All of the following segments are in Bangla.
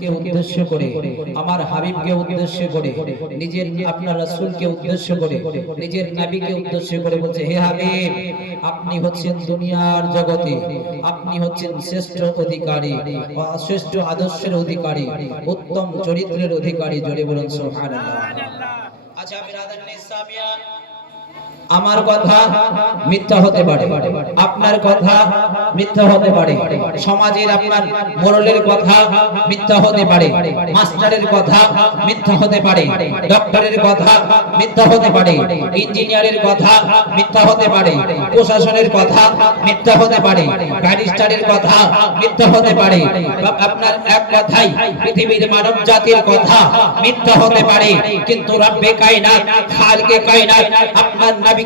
কে উদ্দেশ্য করে, আমার হাবিবকে উদ্দেশ্য করে, নিজের আপনার রাসূলকে উদ্দেশ্য করে, নিজের নবীকে উদ্দেশ্য করে বলছে, হে হাবিব, আপনি হচ্ছেন দুনিয়ার জগতে, আপনি হচ্ছেন শ্রেষ্ঠ অধিকারী, শ্রেষ্ঠ আদর্শের অধিকারী, উত্তম চরিত্রের অধিকারী। জোরে বলুন সুবহানাল্লাহ। আচ্ছা বিরাদার ইসলামিয়া, আমার কথা মিথ্যা হতে পারে, আপনার কথা মিথ্যা হতে পারে, সমাজের আপনার মোড়লের কথা মিথ্যা হতে পারে, মাস্টারের কথা মিথ্যা হতে পারে, ডক্টরের কথা মিথ্যা হতে পারে, ইঞ্জিনিয়ারের কথা মিথ্যা হতে পারে, প্রশাসনের কথা মিথ্যা হতে পারে, ব্যারিস্টারের কথা মিথ্যা হতে পারে, আপনার এক কথাই পৃথিবীর মানব জাতির কথা মিথ্যা হতে পারে, কিন্তু রব্বে কায়নাত খালিকে কায়নাত আপনার নবীকে,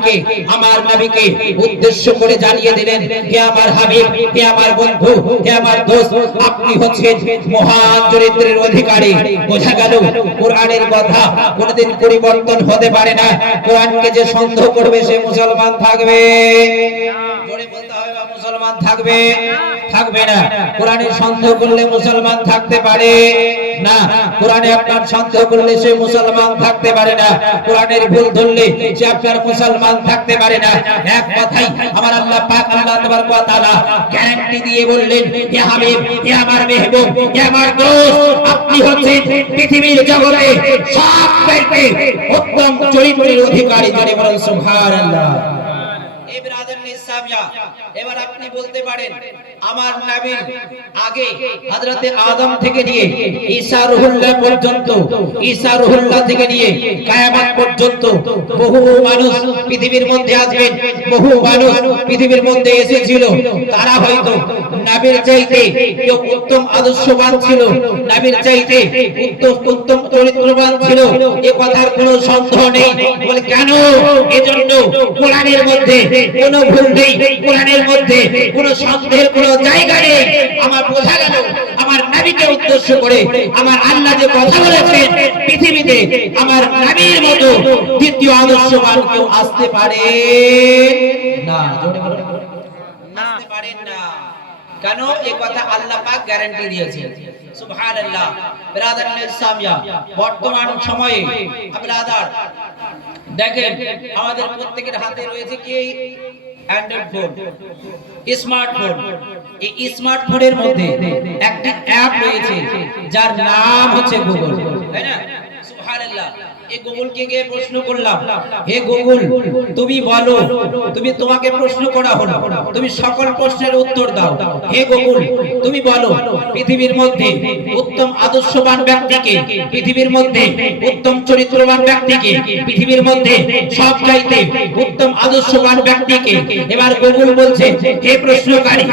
আমার নবীকে উদ্দেশ্য করে জানিয়ে দিলেন, হে আমার হাবিব, হে আমার বন্ধু, হে আমার দোস্ত, আপনি হচ্ছেন মহান চরিত্রের অধিকারী। বোঝা গেল কোরআনের কথা কোনদিন পরিবর্তন হতে পারে না। কোরআনকে যে সন্দেহ করবে সে মুসলমান থাকবে, জোরে বলতে হবে, বা মুসলমান থাকবে, থাকবে না। কোরআনের সন্দেহ করলে মুসলমান থাকতে পারে না, কোরআনে আপনার সন্দেহ করলে সে মুসলমান থাকতে পারে না, কোরআনের ভুল ধরলে সে আপনার মুসলমান থাকতে পারে না। এক কথাই আমার আল্লাহ পাক আল্লাহ তাবারক ওয়া তাআলা গ্যারান্টি দিয়ে বললেন, হে হাবিব, হে আমার মেহবুব, হে আমার দোস্ত, আপনি হচ্ছেন পৃথিবীর জগতে সবথেকে উত্তম চরিত্রের অধিকারী। জোরে বলুন সুবহানাল্লাহ। এবার আপনি বলতে পারেন, আমার নবীর আগে হযরতে আদম থেকে নিয়ে ঈসা রুহুল্লাহ পর্যন্ত, ঈসা রুহুল্লাহ থেকে নিয়ে কিয়ামত পর্যন্ত বহু মানুষ পৃথিবীর মধ্যে আসবেন, বহু মানুষ পৃথিবীর মধ্যে এসেছিল, তারা হয়তো নবীর চাইতে কেউ উত্তম আদর্শবান ছিল, নবীর চাইতে উত্তম চরিত্রবান ছিল, এ কথার কোনো সন্দেহ নেই। বলে কেন? এজন্য কোরআনের মধ্যে কোনো ভুল নেই, কোরআনের মধ্যে কোনো সন্দেহের কোনো জায়গা নেই। আমার বোঝা গেল আমার নবীকে উদ্দেশ্য করে আমার আল্লাহ যে কথা বলেছেন, পৃথিবীতে আমার নবীর মতো দ্বিতীয় আদর্শবান কেউ আসতে পারে না। জোরে বলুন, আসতে পারেন না। কেন? এই কথা আল্লাহ পাক গ্যারান্টি দিয়েছেন। সুবহানাল্লাহ। ব্রাদার ইসলামিয়া, বর্তমান সময়ে ব্রাদার দেখেন আমাদের প্রত্যেকের হাতে রয়েছে কি অ্যান্ড্রয়েড ফোন, স্মার্টফোন। এই স্মার্টফোনের মধ্যে একটা অ্যাপ রয়েছে যার নাম হচ্ছে গুগল, তাই না? সুবহানাল্লাহ। এই গুগলকে গিয়ে প্রশ্ন করলাম, হে গুগল, তুমি বলো, তোমাকে প্রশ্ন করা হলো, তুমি সকল প্রশ্নের উত্তর দাও। হে গুগল, তুমি বলো পৃথিবীর মধ্যে উত্তম আদর্শবান ব্যক্তিকে, পৃথিবীর মধ্যে উত্তম চরিত্রবান ব্যক্তিকে, পৃথিবীর মধ্যে সব চাইতে উত্তম আদর্শবান ব্যক্তিকে। এবার গুগল বলছে, হে প্রশ্নকারী,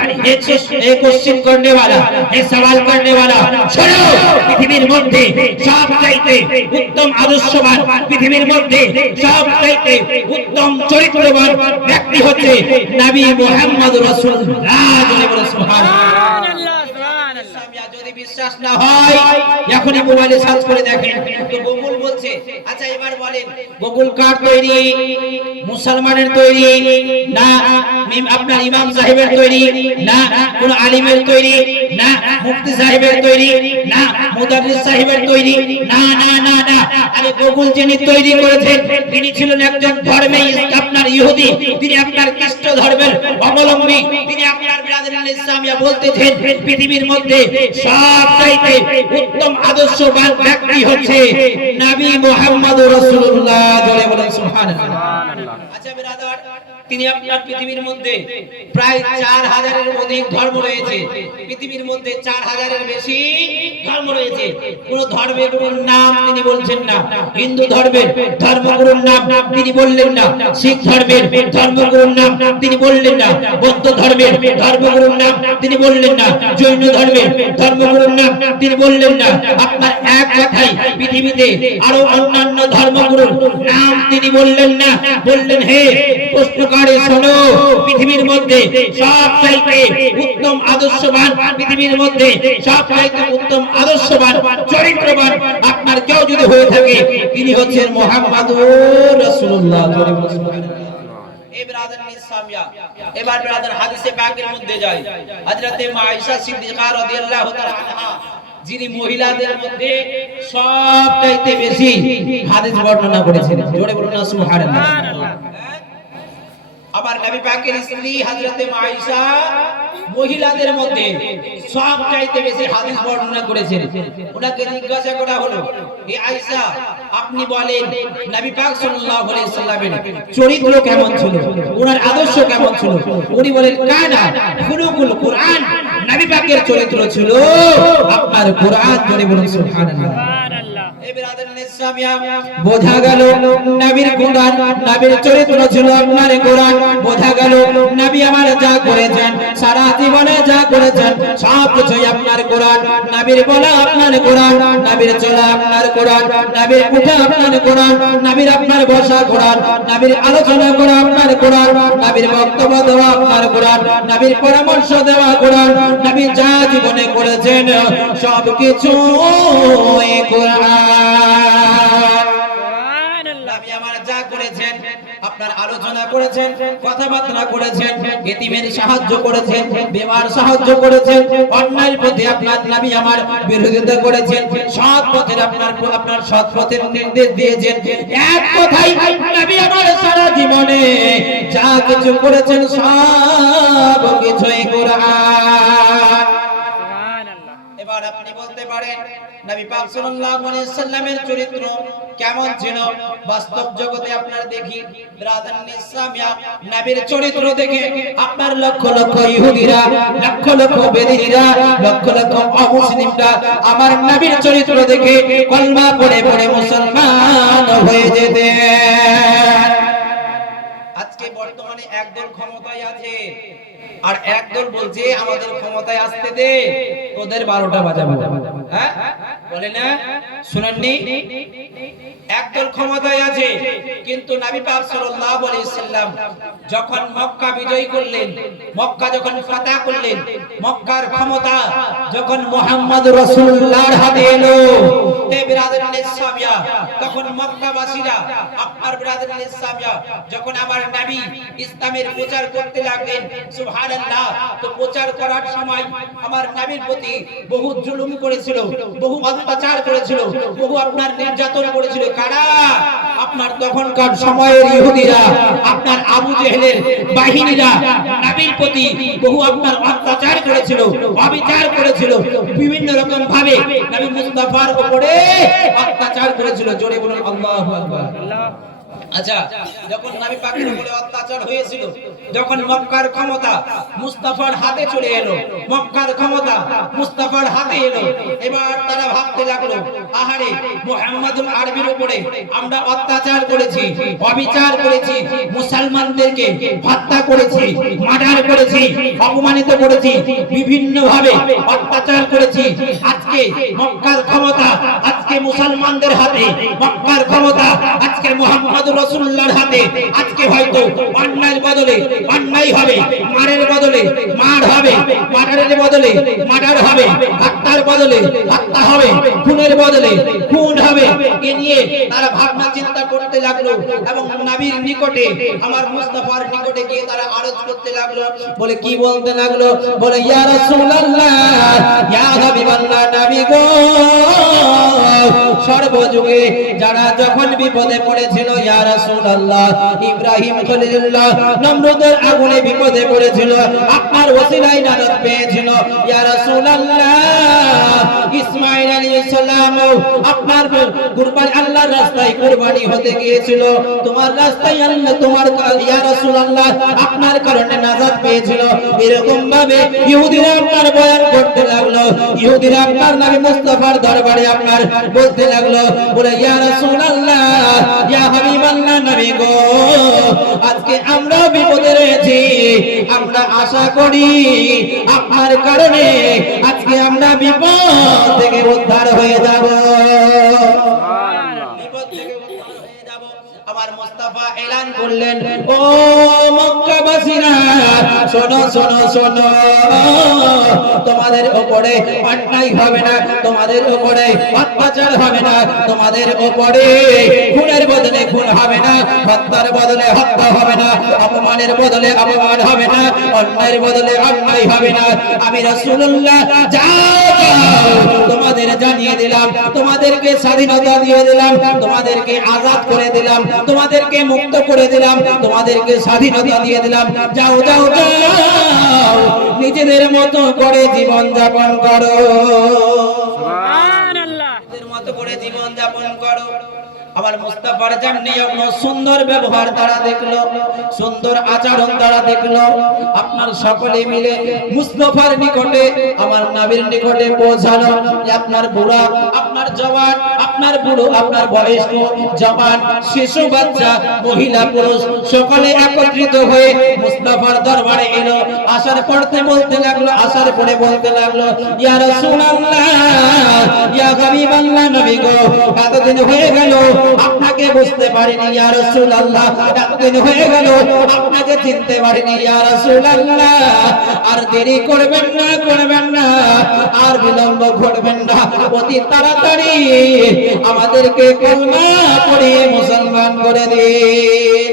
হে কোশ্চেন করনে वाला, হে সওয়াল করনে वाला, শোনো, পৃথিবীর মধ্যে সব চাইতে উত্তম আদর্শবান, পৃথিবীর মধ্যে সবচাইতে উত্তম চরিত্রবান ব্যক্তি হচ্ছে নবী মুহাম্মদ রাসূলুল্লাহ। জোরে বলুন সুবহানাল্লাহ। যদি বিশ্বাস না হয় এখনই মোবাইলে সার্চ করে দেখেন তো গুগল বলছে। আচ্ছা এবার বলেন, গুগল কার তৈরি? মুসলমানের তৈরি না, আপনার ইমাম সাহেবের তৈরি না, কোন আলিমের তৈরি না, মুফতি সাহেবের তৈরি না, মুদাররিস সাহেবের তৈরি না, না না না। আরে গুগল যিনি তৈরি করেছেন তিনি ছিলেন একজন ধর্মে আপনার ইহুদি, তিনি আপনার খ্রিস্ট ধর্মের অবলম্বী, তিনি আপনার ব্রাদার ইসলামিয়া বলতেছেন পৃথিবীর মধ্যে সবচাইতে উত্তম আদর্শবান ব্যক্তি হচ্ছে নবী মুহাম্মদ রাসূলুল্লাহ। জোরে বলেন সুবহানাল্লাহ। আচ্ছা ব্রাদার, তিনি আপনার পৃথিবীর মধ্যে প্রায় 4000 এর অধিক ধর্ম রয়েছে, পৃথিবীর মধ্যে 4000 এর বেশি ধর্ম রয়েছে। কোন ধর্মের কোন নাম তিনি বলছেন না। হিন্দু ধর্মের ধর্মগুরুর নাম তিনি বললেন না, শিখ ধর্মের ধর্মগুরুর নাম তিনি বললেন না, বৌদ্ধ ধর্মের ধর্মগুরুর নাম তিনি বললেন না, জৈন ধর্মের ধর্মগুরুর নাম তিনি বললেন না। আপনার এক কথাই পৃথিবীতে আরো অন্যান্য ধর্মগুরুর নাম তিনি বললেন না। বললেন, হে প্রশ্নকারী শোনো, পৃথিবীর মধ্যে সবচাইতে উত্তম আদর্শবান, পৃথিবীর মধ্যে সবচাইতে উত্তম আদর্শবান চরিত্রবান আপনার কেউ যদি হয়ে থাকে তিনি হচ্ছেন মুহাম্মাদুর রাসূলুল্লাহ। এই ব্রাদার ইসলামিয়া, এবার ব্রাদার হাদিসে পাকের মধ্যে যাই। হযরতে আয়েশা সিদ্দিকা রাদিয়াল্লাহু তাআলা আনহা যিনি মহিলাদের মধ্যে সবচাইতে বেশি হাদিস বর্ণনা করেছেন, জোরে বলুন না সুবহানাল্লাহ। আবার নবী পাকের স্ত্রী হযরতে আয়েশা মহিলাদের মধ্যে সবচাইতে বেশি হাদিস বর্ণনা করেছেন। ওনাকে জিজ্ঞাসা করা হলো, হে আয়েশা, আপনি বলেন নবী পাক সাল্লাল্লাহু আলাইহি সাল্লামের চরিত্র কেমন ছিল, ওনার আদর্শ কেমন ছিল? উনি বলেন, কানা খুলুকুল কুরআন, নবী পাকের চরিত্র ছিল আপনার কোরআন। জোরে বলুন সুবহানাল্লাহ। বোঝা গেল নবীর কোরআন, নবীর চরিত্র ছিল আপনার কোরআন। বোঝা গেল নবী আমার যা করেছেন, সারা জীবনে যা করেছেন সব কিছুই আপনার কোরআন। নবীর বলা আপনার কোরআন, নবীর চলা আপনার কোরআন, নবীর উঠা আপনার কোরআন, নবীর আপনার বসা কোরআন, নবীর আলোচনা করা আপনার কোরআন, নবীর বক্তব্য দেওয়া আপনার কোরআন, নবীর পরামর্শ দেওয়া কোরআন। নবী যা জীবনে করেছেন সব কিছু আপনার আলোচনা করেছেন, কথাবার্তা করেছেন, এতিমের সাহায্য করেছেন, বেমার সাহায্য করেছেন, অন্যায়ের প্রতি আপনার নবী আমার বিরোধিতা করেছেন, সৎ পথের আপনার সৎ পথের নির্দেশ দিয়েছেন। এক কথাই নবী আমার সারা জীবনে যা কিছু করেছেন সব কিছুই কোরআন। এবার আপনি বলতে পারেন নবী পাক সাল্লাল্লাহু আলাইহি সাল্লামের চরিত্র কেমন ছিল? বাস্তব জগতে আপনারা দেখি ব্রাদার ইসলামিয়া নবীর চরিত্র দেখে আপনার লক্ষ লক্ষ ইহুদিরা, লক্ষ লক্ষ বেদিনীরা, লক্ষ লক্ষ অমুসলিমরা আমার নবীর চরিত্র দেখে কলমা পড়ে পড়ে মুসলমান হয়ে যেতেন। আজকে বর্তমানে একদল ক্ষমতায় আছে আর একদল বলছে আমাদের ক্ষমতায় আসতে দে, তোদের 12টা বাজাবো। হ্যাঁ বলে না, শুনেননি? একদল ক্ষমতায় আছে, কিন্তু নবী পাক সাল্লাল্লাহু আলাইহি সাল্লাম যখন মক্কা বিজয় করলেন, মক্কা যখন ফাতহ করলেন, মক্কার ক্ষমতা যখন মুহাম্মদ রাসূলুল্লাহর হাতে এলো, হে ব্রাদার ইসলামিয়া, তখন মক্কাবাসীরা আপনার ব্রাদার ইসলামিয়া যখন আমার নবী ইসলামের প্রচার করতে লাগলেন, সুবহানাল্লাহ, তো প্রচার করার সময় আমার নবীর প্রতি বহু জুলুম করেছিল, বহু অত্যাচার করেছিল, বহু আপনার নির্যাতন করেছিল। কারা? আপনার তখনকার সময়ের ইহুদিরা, আপনার আবু জেহেলের বাহিনীরা নবীর প্রতি বহু আপনার অত্যাচার করেছিল, অবিচার করেছিল, বিভিন্ন রকম ভাবে নবী মুস্তাফার উপরে অত্যাচার করেছিল। জোরে বলুন আল্লাহু আকবার। আচ্ছা, যখন নবী পাকের উপরে অত্যাচার হয়েছিল, যখন মক্কার ক্ষমতা মুস্তাফার হাতে চলে এলো, মক্কার ক্ষমতা মুস্তাফার হাতে এলো, এবার তারা ভাবতে লাগলো, আহারে মুহাম্মদুল আরবির উপরে আমরা অত্যাচার করেছি, অবিচার করেছি, মুসলমানদেরকে হত্যা করেছি, মার্ডার করেছি, অপমানিত করেছি, বিভিন্ন ভাবে অত্যাচার করেছি। আজকে মক্কার ক্ষমতা আজকে মুসলমানদের হাতে, মক্কার ক্ষমতা আজকে মুহাম্মদুর রাসূলুল্লাহর হাতে। আজকে হয়তো অন্যায়ের বদলে অন্যায় হবে, মারের বদলে মার হবে, মার্ডারের বদলে মার্ডার হবে, হত্যার বদলে হত্যা হবে, খুনের বদলে খুন হবে। এ নিয়ে তারা ভাবনা চিন্তা করতে লাগলো এবং নবীর নিকটে, আমার মুস্তাফার নিকটে গিয়ে তারা আরজ করতে লাগলো। বলে কি বলতে লাগলো? বলে ইয়া রাসূলুল্লাহ, ইয়া হাবিবাল্লাহ, নবী গো, সর্বযুগে যারা যখন বিপদে পড়েছিল, ইয়া রাসূলুল্লাহ, ইব্রাহিম খলিলুল্লাহ নমরুদের আগুনে বিপদে পড়েছিল, আপনার ওসিলায় নাজাত পেয়েছিল। ইয়া রাসূলুল্লাহ, ইসমাঈল আলাইহিস সালাম আপনার কুরবানি আল্লাহর রাস্তায় কুরবানি হতে গিয়েছিল, তোমার রাস্তায় আল্লাহ তোমার ইয়া রাসূলুল্লাহ আপনার কারণে নাজাত পেয়েছিল। এরকম ভাবে ইহুদিরা আপনার বয়ান করতে লাগলো, ইহুদিরা আপনার নবী মুস্তাফার দরবারে আপনার বলতে লাগলো, বলে ইয়া রাসূলুল্লাহ, ইয়া হাবিবাল্লাহ, নবী গো, আজকে আমরা বিপদে রয়েছি, আমরা আশা করি আপনার কারণে আজকে আমরা বিপদ থেকে উদ্ধার হয়ে যাব। আবার মুস্তাফা এলান করলেন, ও মক্কাবাসী দেশবাসীরা শোনো শোনো শোনো, তোমাদের উপরে অন্যায় হবে না, তোমাদের উপরে অত্যাচার হবে না, তোমাদের উপরে খুনের বদলে খুন হবে না, হত্যার বদলে হত্যা হবে না, অপমানের বদলে অপমান হবে না, অন্যায়ের বদলে অন্যায় হবে না। আমি রাসূলুল্লাহ যাও তোমাদের জানিয়ে দিলাম, তোমাদেরকে স্বাধীনতা দিয়ে দিলাম, তোমাদেরকে আজাদ করে দিলাম, তোমাদেরকে মুক্ত করে দিলাম, তোমাদেরকে স্বাধীনতা দিয়ে দিলাম। যাও যাও যাও, নিজেদের মতো করে জীবন যাপন করো, সুবহানাল্লাহ, নিজেদের মতো করে জীবন যাপন করো। আমার মুস্তাফার জান্নি সুন্দর ব্যবহার তারা দেখলো, সুন্দর আচরণ তারা দেখলো। আপনার সকলে মিলে মুস্তাফার নিকটে, আমার নবীর নিকটে পৌঁছালো যে আপনার বুড়া, আপনার জওয়ান, আপনার বুড়ো, আপনার বয়স্ক, জওয়ান, শিশু, বাচ্চা, মহিলা, পুরুষ সকলে একত্রিত হয়ে মুস্তাফার দরবারে এলো। আসার পড়তে বলতে লাগলো, আসার পরে বলতে লাগলো, ইয়া রাসূলুল্লাহ, ইয়া হাবিবাল্লাহ, নবী গো, এতদিন হয়ে গেল আপনাকে বুঝতে পারিনি ইয়া রাসূলুল্লাহ, এতদিন হয়ে গেল আপনাকে চিনতে পারিনি ইয়া রাসূলুল্লাহ। আর দেরি করবেন না, করবেন না, আর বিলম্ব করবেন না, অতি তাড়াতাড়ি আমাদেরকে কলমা পড়িয়ে মুসলমান করে দিন।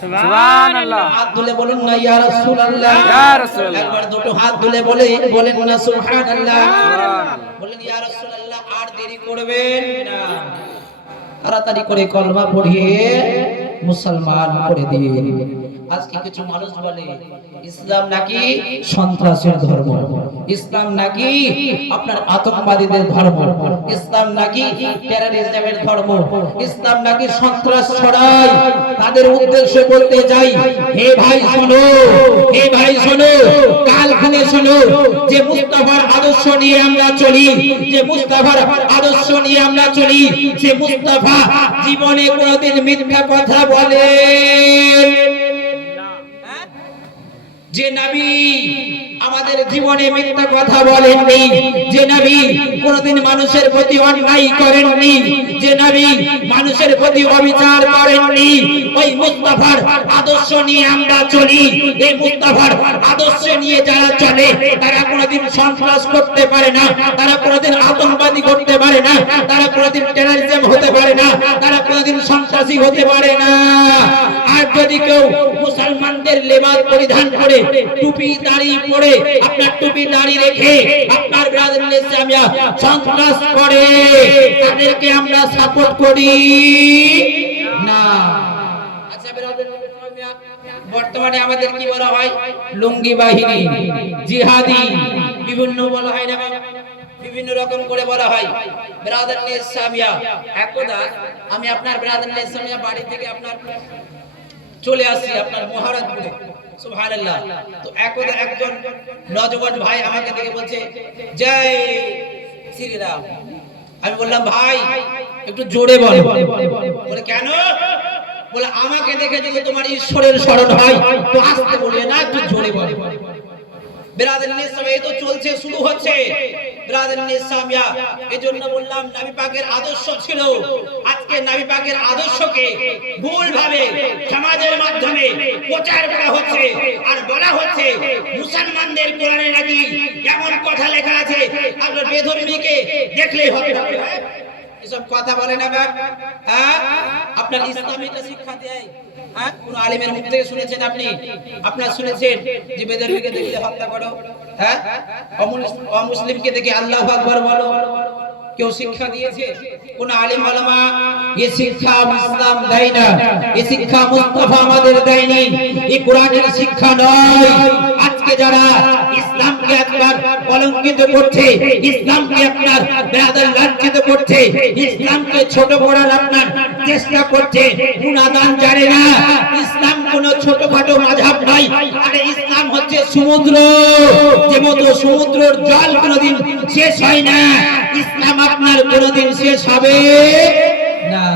সুবহানাল্লাহ, হাত তুলে বলুন না ইয়া রাসূলুল্লাহ, ইয়া রাসূলুল্লাহ, একবার দুটো হাত তুলে বলেন না সুবহানাল্লাহ, বলেন ইয়া রাসূলুল্লাহ। আর দেরি করবেন না, তাড়াতাড়ি করে কলমা পড়িয়ে মুসলমান করে দিন। আজকে কিছু মানুষ বলে ইসলাম নাকি সন্ত্রাসের ধর্ম, ইসলাম নাকি আপনার আতঙ্কবাদীদের ধর্ম, ইসলাম নাকি টেররিজমের ধর্ম, ইসলাম নাকি সন্ত্রাস ছড়ায়। তাদের উদ্দেশ্যে বলতে যাই, হে ভাই শোনো, হে ভাই শোনো, কালখানে শোনো, যে মুস্তাফার আদর্শ নিয়ে আমরা চলি, যে মুস্তাফার আদর্শ নিয়ে আমরা চলি, যে মুস্তাফা জীবনে কোনোদিন মিথ্যা কথা বলে, যে নবী আমাদের জীবনে মিথ্যা কথা বলেননি, যে নবী কোনদিন মানুষের প্রতি অন্যায় করেননি, যে নবী মানুষের প্রতি অবিচার করেননি, ওই মুস্তাফার আদর্শ নিয়ে আমরা চলি। এই মুস্তাফার আদর্শ নিয়ে যারা চলে তারা কোনদিন সন্ত্রাস করতে পারে না, তারা কোনদিন আতঙ্কবাদী করতে পারে না, তারা কোনদিন টেররিজম হতে পারে না, তারা কোনদিন সন্ত্রাসী হতে পারে না। আর যদি কেউ মুসলমানদের লেবাস পরিধান করে, টুপি দাড়ি পরে, আপনার টুপি দাড়ি রেখে আপনার ব্রাদারুল ইসলামিয়া সন্ত্রাস করে, তাদেরকে আমরা সাপোর্ট করি না। আচ্ছা, ব্রাদারুল ইসলামিয়া বর্তমানে আমাদের কি বলা হয়? লুঙ্গি বাহিনী, জিহাদি, বিভিন্ন বলা হয় না, বিভিন্ন রকম করে বলা হয়। ব্রাদারুল ইসলামিয়া একদা আমি আপনার ব্রাদারুল ইসলামিয়া বাড়ি থেকে আপনার চলে আসি আপনার মহারাজপুরে, সুবহানাল্লাহ। তো একদা একজন নওজওয়ান ভাই আমাকে দেখে বলছে, জয় শ্রীরাম। আমি বললাম, ভাই একটু জোরে বলো। বলে কেন? বলে আমাকে দেখে যদি তোমার ঈশ্বরের স্মরণ হয় তো আস্তে বলবে না, একটু জোরে বলো। ব্রাদারুল ইসলামিয়া এই তো চলছে, শুরু হচ্ছে ব্রাদারুল ইসলামিয়া। এজন্য বললাম নবী পাকের আদর্শ ছিল, আজকে নবী পাকের আদর্শকে ভুলভাবে সমাজের মাধ্যমে প্রচার করা হচ্ছে আর বলা হচ্ছে মুসলমানদের কোরআনে নাকি এমন কথা লেখা আছে আপনার বেধর্মীকে দেখলেই হবে। এসব কথা বলে না হ্যাঁ, আপনার ইসলামিটা শিক্ষা দেয়। হ্যাঁ, কোন আলেমের মুখ থেকে শুনেছেন আপনি? আপনারা শুনেছেন যে বেধর্মীকে দেখলে হত্যা করো? হ্যাঁ, অমুসলিমকে দেখে আল্লাহু আকবার বলো? কেউ শিক্ষা দিয়েছে? কোন আলেম ওলামা এই শিক্ষা ইসলাম দেয় না, এই শিক্ষা মুস্তাফা আমাদের দেয়নি, এই কোরআনের শিক্ষা নয়। আজকে যারা ইসলামকে একবার কলঙ্কিত করছে, ইসলামকে আপনার বেয়াদব লাঞ্ছিত করছে, ইসলামকে ছোট করার আপনার চেষ্টা করছে, গুনাহগান জানে না ইসলাম কোন ছোটখাটো মাযহাব নয়। আরে ইসলাম হচ্ছে সমুদ্র, যেমতো সমুদ্রের জল কোনদিন শেষ হয় না, ইসলাম আপনার কোনদিন শেষ হবে না।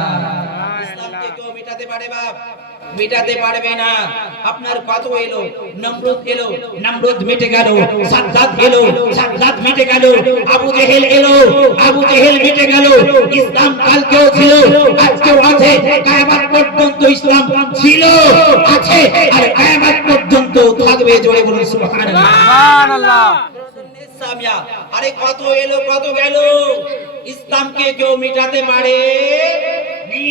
ইসলামকে কেউ মেটাতে পারে বাপ? মেটাতে পারবে না। আপনার কত এলো, নমরুদ এলো, নমরুদ মিটে গেল, সাদ্দাত এলো, সাদ্দাত মিটে গেল, আবু জেহেল এলো, আবু জেহেল মিটে গেল। ইসলাম কালকেও ছিল, আজকেও আছে, কিয়ামত পর্যন্ত ইসলাম ছিল, আছে আর কিয়ামত পর্যন্ত থাকবে। জোরে বলুন সুবহানাল্লাহ। সুবহানাল্লাহ। সামিয়া, আরে কত এলো কত গেল, ইসলামকে কেউ মিটাতে পারে নি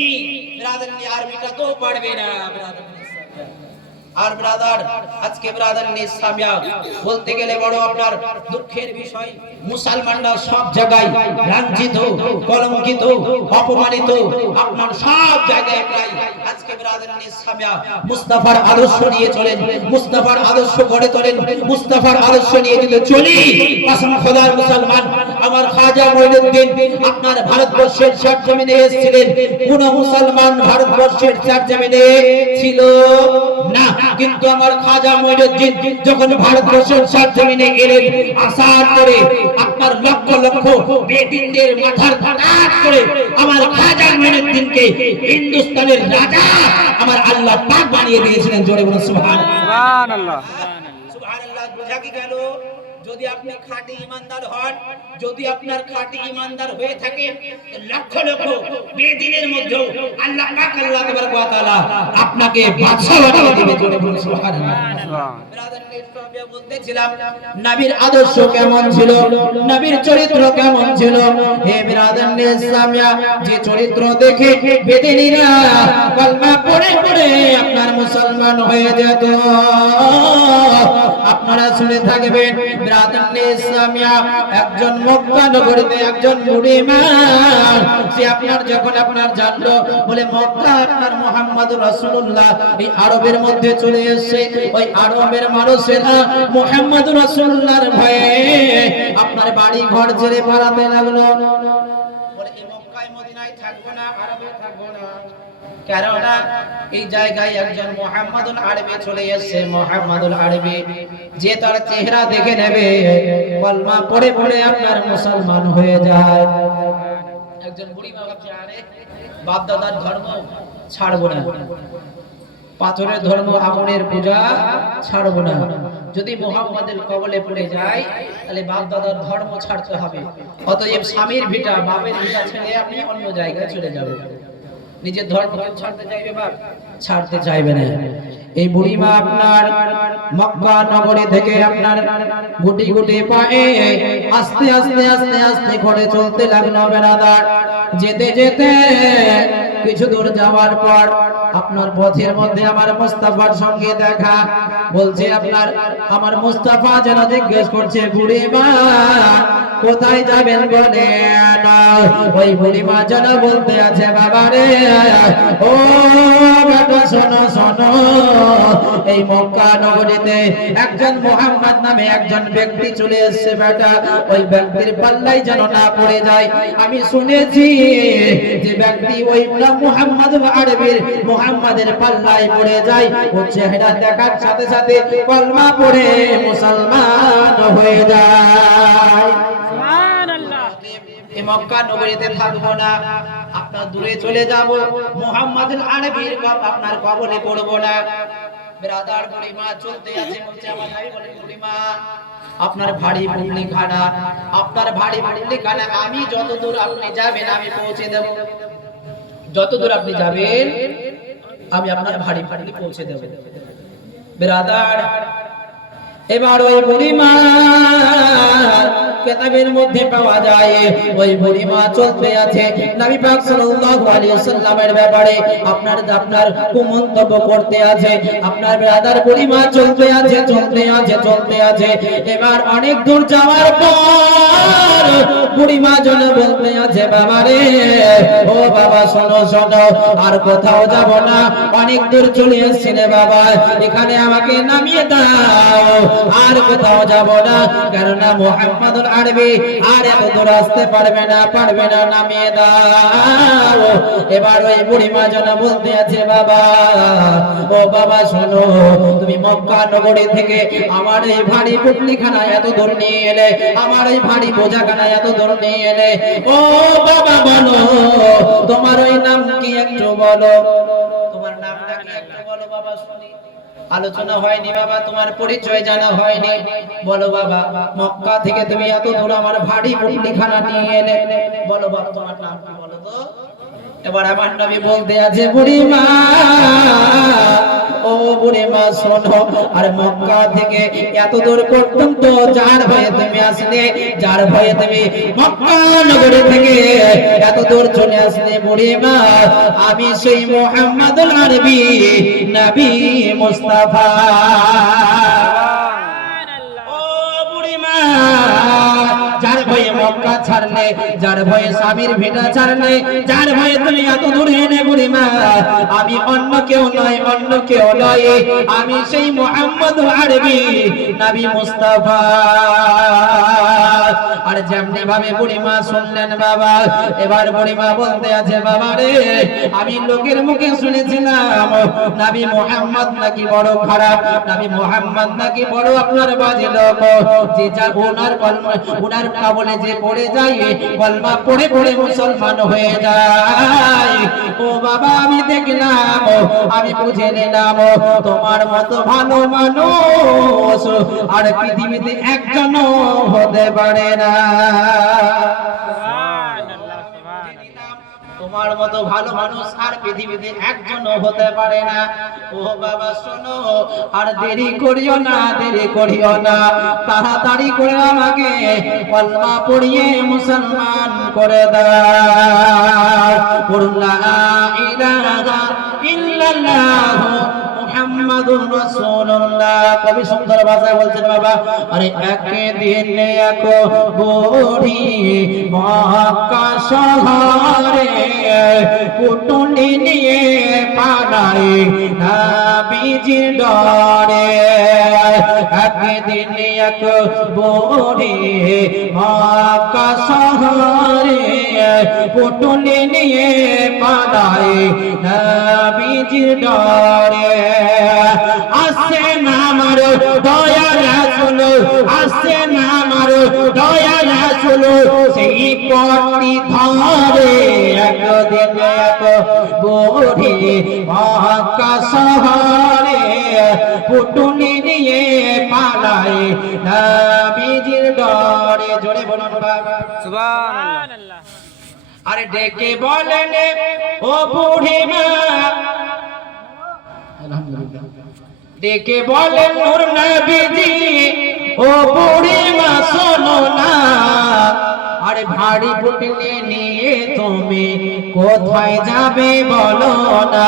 ব্রাদার, আর মিটাতেও পারবে না ব্রাদার। আর ব্রাদার, আজকে ব্রাদার ইসলামিয়া বলতে গেলে বড় আপনার দুঃখের বিষয়, মুসলমানরা সব জায়গায় লাঞ্ছিত, কলঙ্কিত, অপমানিত, আপনার সব জায়গায় প্রায় আজকে ব্রাদার ইসলামিয়া মুস্তাফার আদর্শ নিয়ে চলেন, মুস্তাফার আদর্শ গড়ে তোলেন, মুস্তাফার আদর্শ নিয়ে যদি চলি, কসম খোদার মুসলমান, আমার খাজা মঈনুদ্দিন আপনার ভারতবর্ষের সরজমিনে এসেছিলেন, কোন মুসলমান ভারতবর্ষের সরজমিনে ছিল না, কিন্তু আমার খাজা মঈনুদ্দিন যখন ভারতবর্ষের সরজমিনে এলেন, আসার পরে আপনার লক্ষ লক্ষ বেদিনদের মাথার কাট করে আমার খাজা মঈনুদ্দিনকে হিন্দুস্তানের রাজা আমার আল্লাহ পাক বানিয়ে দিয়েছিলেন। জোরে বলুন সুবহানাল্লাহ। সুবহানাল্লাহ। সুবহানাল্লাহ। বোঝা কি গেল? যদি আপনি খাঁটি ঈমানদার হন, যদি আপনার খাঁটি ঈমানদার হয়ে থাকে, লক্ষ লক্ষ বেদিনের মধ্যে আল্লাহ পাক আল্লাহ তাবারক ওয়া তাআলা আপনাকে বাদশা বানিয়ে দিবে। জোরে বলুন সুবহানাল্লাহ। ব্রাদার ইসলামিয়া বলতেছিলাম, নবীর আদর্শ কেমন ছিল, নবীর চরিত্র কেমন ছিল। হে ব্রাদার ইসলামিয়া, যে চরিত্র দেখে বেদিনীরা কলমা পড়ে পড়ে আপনার মুসলমান হয়ে যেত। আপনারা শুনে থাকবেন, ব্রাদার ইসলামিয়া একজন মক্কা নগরীতে একজন বুড়িমা, সে আপনার যখন আপনার জানলো বলে মক্কা আপনার মুহাম্মদুর রাসূলুল্লাহ এই আরবের মধ্যে চলে এসেছে, ওই আরবের মানুষেরা মুহাম্মদুর রাসূলুল্লাহর ভয়ে আপনার বাড়ি ঘর ছেড়ে পালাতে লাগলো। বলে এই মক্কায় মদিনায় থাকবো না, আরবে থাকবো না, কেননা এই জায়গায় একজন মুহাম্মদুল আরবি চলে এসেছে। মুহাম্মদুল আরবি যে তার চেহারা দেখে নেবে, কলমা পড়ে পড়ে আপনার মুসলমান হয়ে যায়। একজন বুড়িমা ভাবছে, আরে বাপ দাদার ধর্ম ছাড়বো না, পাথরের ধর্ম আগুনের পূজা ছাড়বো না, যদি মুহাম্মাদের কবলে পড়ে যায় তাহলে বাপ দাদার ধর্ম ছাড়তে হবে। অতএব স্বামীর ভিটা বাপের ভিটা ছেড়ে আপনি অন্য জায়গায় চলে যাবেন। নিজের ধর্ম ছাড়তে চাইবে বাপ? ছাড়তে চাইবে না। এই বুড়িমা আপনার মক্কা নগরী থেকে আপনার গুটি গুটি পায়ে আস্তে আস্তে আস্তে আস্তে করে চলতে লাগলো বেরাদার। যেতে যেতে কিছু দূর যাওয়ার পর আপনার পথের মধ্যে আমার মুস্তাফার সঙ্গে দেখা। বলছে আপনার আমার মুস্তাফা যেন জিজ্ঞেস করছে, বুড়িমা কোথায় যাবেন বলেন। ওই বুড়িমা যেন বলতে আছে, বাবা রে ও বেটা শোনো শোনো, এই মক্কা নগরীতে একজন মুহাম্মদ নামে একজন ব্যক্তি চলে এসেছে বেটা, ওই ব্যক্তির পাল্লাই যেন না পড়ে যায়। আমি শুনেছি যে ব্যক্তি ওই মুহাম্মদুল আরবির মুহাম্মাদের পাল্লাই পড়ে যায়, ও চেহারা দেখার সাথে সাথে কলমা পড়ে মুসলমান হয়ে যায়। সুবহানাল্লাহ। এই মক্কা নগরীতে থাকবো না, আপনার দূরে চলে যাব, মুহাম্মদুল আরবির আপনার কবলে পড়বো না। ব্রাদার বুড়িমা চলতে আছে, বলছে আমার ভাই বলে, বুড়িমা আপনার ভারী পুটলি খানা, আপনার ভারী পুটলি খানা আমি যতদূর আপনি যাবেন আমি পৌঁছে দেব, যতদূর আপনি যাবেন আমি আপনার ভারী পুটলি পৌঁছে দেব। ব্রাদার এবার ওই বুড়িমা কিতাবের মধ্যে পাওয়া যায়, ওই বুড়িমা চলতে আছে নবী পাক সাল্লাল্লাহু আলাইহি ওয়াসাল্লামের ব্যাপারে আপনার কুমন্তব্য করতে আছে। আপনার ব্রাদার বুড়িমা চলতে আছে চলতে আছে চলতে আছে। এবার অনেক দূর যাওয়ার পর বুড়িমা যেন বলতে আছে, বাবা রে ও বাবা শোনো শোনো, আর কোথাও যাব না, অনেক দূর চলে এসেছি রে বাবা, এখানে আমাকে নামিয়ে দাও, আর কোথাও যাব না, কেননা মুহাম্মদুল আরবি আর এত দূর আসতে পারবে না নামিয়ে দাও। এবার ওই বুড়িমা যেন বলতে আছে, বাবা ও বাবা শোনো, তুমি মক্কা নগরী থেকে আমার এই ভারী পুটলিখানা এত দূর নিয়ে এলে, আমার এই ভারী বোঝাখানা এত দূর নিয়ে এলে, ও বাবা বলো তোমার ওই নাম কি একটু বলো, তোমার নামটা কি একটু বলো বাবা শুনি। আলোচনা হয়নি বাবা, তোমার পরিচয় জানা হয়নি, বলো বাবা মক্কা থেকে তুমি এত দূর আমার ভারী পুটলিখানা নিয়ে এলে, বলো বাবা তোমার নাম কি বলো তো। এবার আমার নবী বলতে আছে বুড়ি মা, ও বুড়ি মা শোনো, আর মক্কা থেকে এত দূর পর্যন্ত যার ভয়ে তুমি আসলে, যার ভয়ে তুমি মক্কা নগরী থেকে এত দূর চলে আসলে বুড়ি মা, আমি সেই মুহাম্মদুল আরবি নবী মুস্তাফা। ও বুড়ি মা, যার ভয়ে মক্কা ছাড়লে, যার ভয়ে স্বামীর ভিটা ছাড়লে, যার ভয়ে তুমি এত দূর এনে বুড়ি মা, আমি অন্য কেউ নয়, অন্য কেউ নয়, আমি সেই মুহাম্মদ আরবি নবী মুস্তাফা। আর যেমনি ভাবে বুড়ি মা শুনলেন বাবা, এবার বুড়ি মা বলতে আছে বাবা রে, আমি লোকের মুখে শুনেছিলাম নবী মুহাম্মদ নাকি বড় খারাপ, নবী মুহাম্মদ নাকি বড় আপনার বাজে লোক, যে যা ওনার কলমা, ওনার কাবলে যে পড়ে যায়, কলমা পড়ে পড়ে মুসলমান হয়ে যায়। ও বাবা আমি দেখলাম, আমি বুঝে নিলাম, তোমার মতো ভালো মানুষ আর পৃথিবীতে একজনও হতে পারে না। তোমার মতো ভালো মানুষ আর পৃথিবীতে একজনও হতে পারে না। ও বাবা শোনো, আর দেরি করিও না, দেরি করিও না, তাড়াতাড়ি করে আমাকে কলমা পড়িয়ে মুসলমান করে দাও। লা ইলাহা ইল্লাল্লাহ মুহাম্মাদুর রাসূলুল্লাহ। কবি সুন্দর ভাষায় বলছেন বাবা, আরে একদিন এক বুড়ি মক্কা শহরে পুটুলি নিয়ে পালায় নবীজির ডরে। একদিন এক বুড়ি মক্কা শহরে পুটুলি নিয়ে পালায় নবীজির ডরে। আসে না আমার দয়া রাসূল, আসে না আমার দয়া রাসূল, সেই পথটি ধরে একদিন এক বুড়ি মক্কা শহরে পুটুলি নিয়ে পালায় নবীজির ডরে। জোরে বলুন বাবা সুবহানাল্লাহ। আরে ডেকে বলেন ও বুড়ি মা, ডেকে বলেন নূর নবীজি, ও বুড়ি মা শোনো না, আরে ভারী পুটলি নিয়ে তুমি কোথায় যাবে বলো না।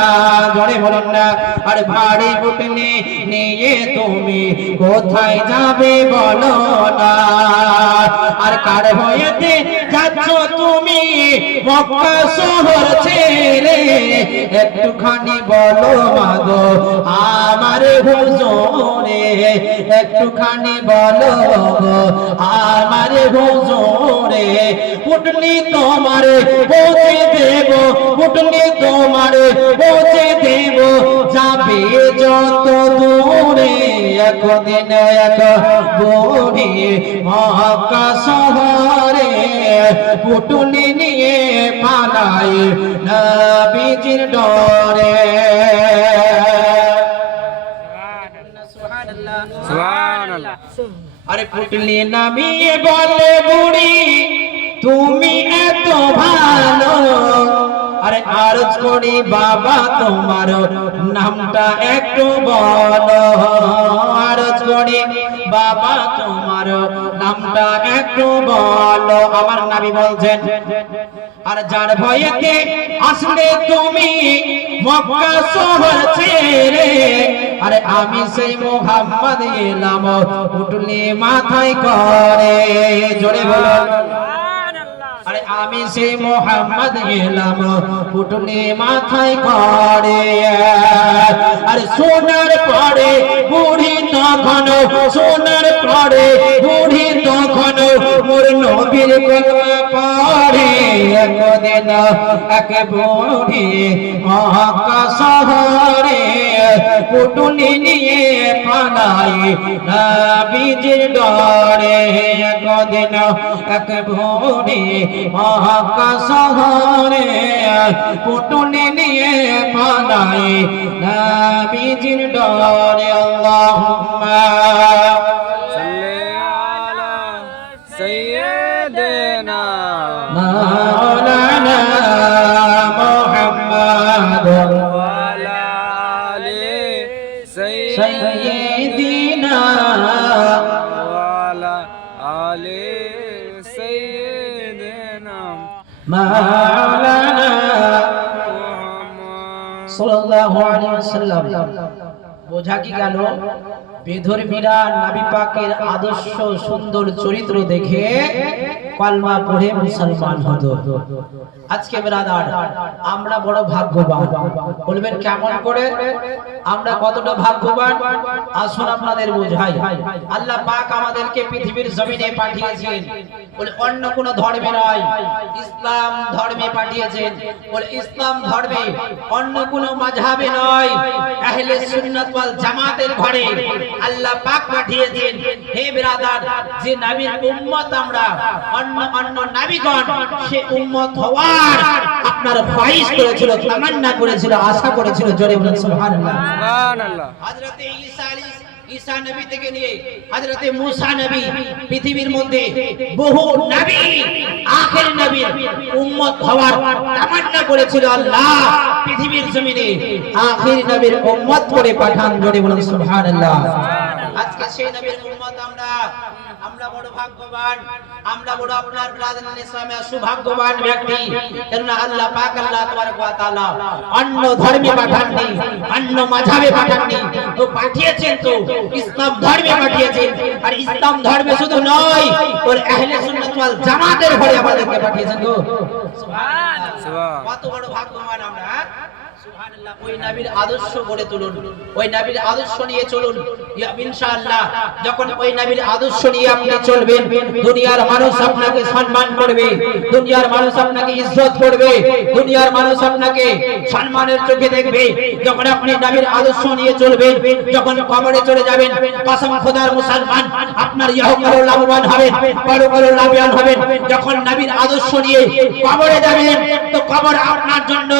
জোরে বলুন না, আরে ভারী পুটলি নিয়ে তুমি কোথায় যাবে বলো না। আর কার ভয়েতে যাচ্ছ তুমি মক্কা শহর ছেড়ে, একটুখানি বলো মাগো আমার হুজুরে, একটুখানি বলো আমার হুজুরে, পুটলি তোমারে পৌঁছে দেব, পুটলি তোমারে পৌঁছে দেব, যাবে যত দূরে। একদিন এক বুড়ি মক্কা শহরে পুটলি নিয়ে পালায় নবীজির ডরে। সুবহানাল্লাহ। আরে পুটলি নামিয়ে বলে বুড়ি তুমি এত ভালো, আরে আরজ করি বাবা তোমার নামটা একটু বলো, আরজ করি বাবা তোমার নামটা একটু বলো। আমার নবী বলছেন, আর যার ভয়েতে আসলে তুমি মক্কা শহর ছেড়ে, আরে আমি সেই মুহাম্মদ এলাম পুটলি মাথায় করে। জোরে বলো, আরে আমি সেই মুহাম্মদ এলাম পুটলি মাথায় করে। আরে সোনার পরে বুড়ি তখন, সোনার পরে বুড়ি তখন মোর নবীর কলমা পড়ে। একদিন এক বুড়ি মক্কা শহরে পুটলি নিয়ে পালায় নবীজির ডরে। একদিন এক বুড়ি মক্কা শহরে পুটলি নিয়ে পালায় নবীজির ডরে। আল্লাহুম্মা সাল্লি আলা সাইয়্যিদিনা মাওলানা মাওলানা সাল্লাল্লাহু আলাইহি ওয়াসাল্লাম। বোঝা কি গেল? বেধর্মীরা নবী পাকের আদর্শ সুন্দর চরিত্র দেখে কলমা পড়ে মুসলমান হতো। আজকে ব্রাদার আমরা বড় ভাগ্যবান। বলবেন কেমন করে? আমরা কতটা ভাগ্যবান আসুন আপনাদের বোঝাই। আল্লাহ পাক আমাদেরকে পৃথিবীর জমিনে পাঠিয়েছেন বলে অন্য কোন ধর্মে নয়, ইসলাম ধর্মে পাঠিয়েছেন। বলে ইসলাম ধর্মে অন্য কোন মাযহাবে নয়, আহলে সুন্নাত ওয়াল জামাতের ঘরে আল্লাহ পাক পাঠিয়েছেন। হে ব্রাদার, যে নবীর উম্মত আমরা, অন্য নবীগণ সে উম্মত হওয়ার আপনার ফয়স করেছিল, তামান্না করেছিল, আশা করেছিল। জোরে বলেন সুবহানাল্লাহ। সুবহানাল্লাহ। হযরত ঈসা নবী থেকে নিয়ে হযরত মুসা নবী, পৃথিবীর মধ্যে বহু নবী আখের নবীর উম্মত হওয়ার তামান্না করেছিল আল্লাহ। পৃথিবীর জমিনে আখের নবীর উম্মত করে পাঠান। জোরে বলেন সুবহানাল্লাহ। আজকে সেই নবীর উম্মত আমরা বড় ভাগ্যবান, আমরা বড় আপনার ব্রাদার ইসলামের সৌভাগ্যবান ব্যক্তি। কেননা আল্লাহ পাক আল্লাহ তাবারক ওয়া তাআলা অন্য ধর্মে পাঠাননি, অন্য মাযহাবে পাঠাননি, তো পাঠিয়েছেন তো ইসলাম ধর্মে পাঠিয়েছেন। আর ইসলাম ধর্মে শুধু নয়, ওর আহলে সুন্নাত ওয়াল জামাতের ঘরে আমাদেরকে পাঠিয়েছেন। তো সুবহানাল্লাহ, কত বড় ভাগ্যবান আমরা। সুবহানাল্লাহ। ওই নবীর আদর্শ গড়ে তুলুন, ওই নবীর আদর্শ নিয়ে চলুন ইনশাআল্লাহ। যখন ওই নবীর আদর্শ নিয়ে আপনি চলবেন, দুনিয়ার মানুষ আপনাকে সম্মান করবে, দুনিয়ার মানুষ আপনাকে ইজ্জত করবে, দুনিয়ার মানুষ আপনাকে সম্মানের চোখে দেখবে। যখন আপনি নবীর আদর্শ নিয়ে চলবেন, যখন কবরে চলে যাবেন, কসম খোদার মুসলমান আপনার ইহকালে লাভবান হবেন, পরকালে লাভবান হবেন। যখন নবীর আদর্শ নিয়ে কবরে যাবেন, তো কবর আপনার জন্য